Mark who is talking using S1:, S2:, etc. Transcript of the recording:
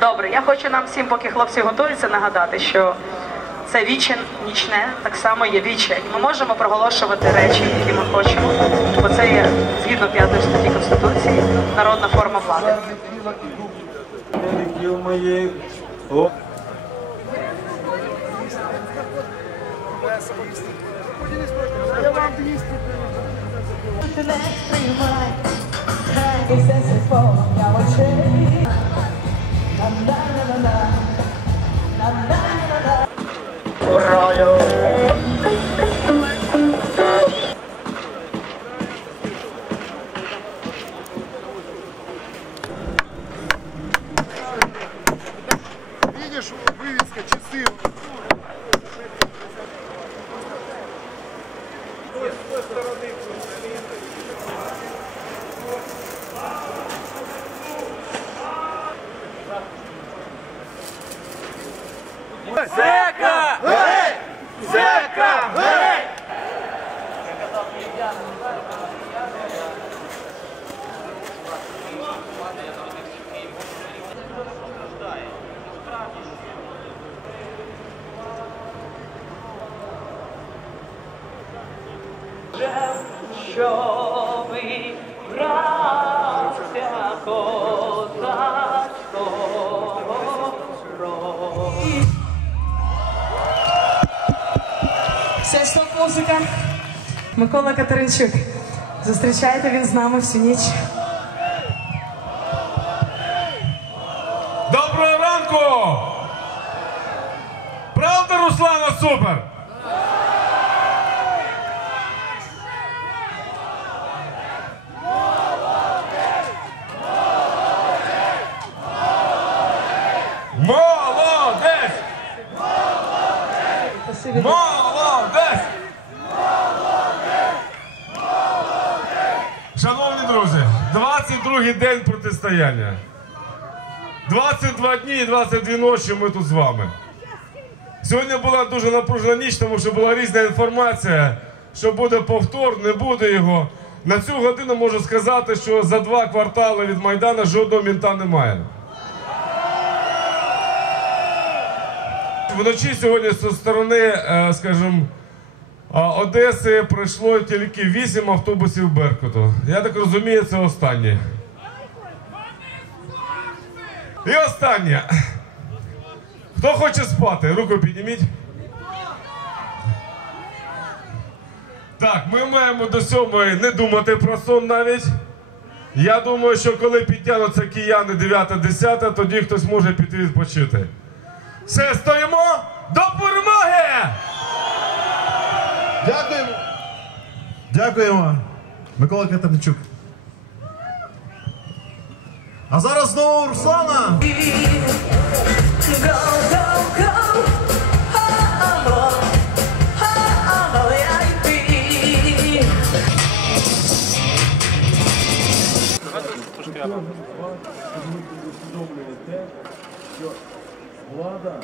S1: Добре, я хочу нам всім, поки хлопці готуються, нагадати, що це віче нічне, так само є віче. І ми можемо проголошувати речі, які ми хочемо, бо це є згідно п'ятої статті Конституції народна форма влади.
S2: Великів моїх. Royal.
S3: Видишь, вывеска, часы.
S1: С той стороны. Zeca! Ei! Zeca! Ei! Show me, gracias.
S4: Це стоп музика. Микола Катеринчук. Зустрічайте він з нами всю ніч.
S5: Доброго ранку! Правда, Руслана, супер? Молодець!
S4: Спасибі.
S5: Молодець! Шановні друзі, 22-й день протистояння. 22 дні і 22 ночі ми тут з вами. Сьогодні була дуже напружена ніч, тому що була різна інформація, що буде повтор, не буде його. На цю годину можу сказати, що за два квартали від Майдана жодного мінта немає. Вночі сьогодні зі сторони, е, скажімо, Одеси прийшло тільки 8 автобусів Беркуту. Я так розумію, це останнє. І останнє. Хто хоче спати? Руку підніміть. Так, ми маємо до сьомої не думати про сон навіть. Я думаю, що коли підтягнуться кияни 9-10, тоді хтось може піти відпочити. Все, стоїмо до перемоги!
S3: Дякуємо. Дякуємо. Микола Катерничук. А зараз знову Руслана.
S2: Влада